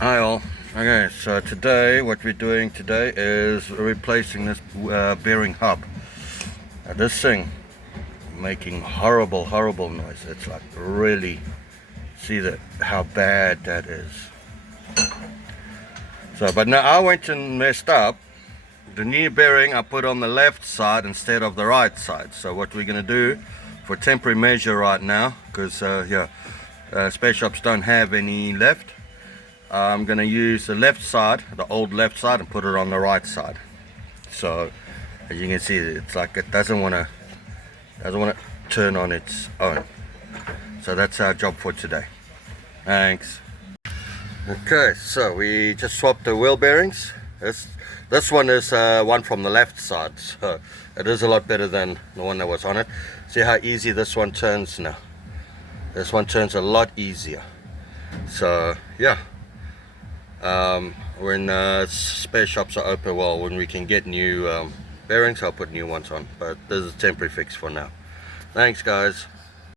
Hi all. Okay, so today what we're doing today is replacing this bearing hub. This thing making horrible noise. It's like really, see that how bad that is. So but now I went and messed up. The new bearing I put on the left side instead of the right side. So what we're going to do for temporary measure right now, because spare shops don't have any left, I'm going to use the left side, the old left side, and put it on the right side. So as you can see, it's like it doesn't want to turn on its own. So that's our job for today. Thanks. Okay, so we just swapped the wheel bearings. This one is one from the left side, so it is a lot better than the one that was on it. See how easy this one turns now. This one turns a lot easier. So yeah, when spare shops are open, well, when we can get new bearings, I'll put new ones on, but this is a temporary fix for now. Thanks guys.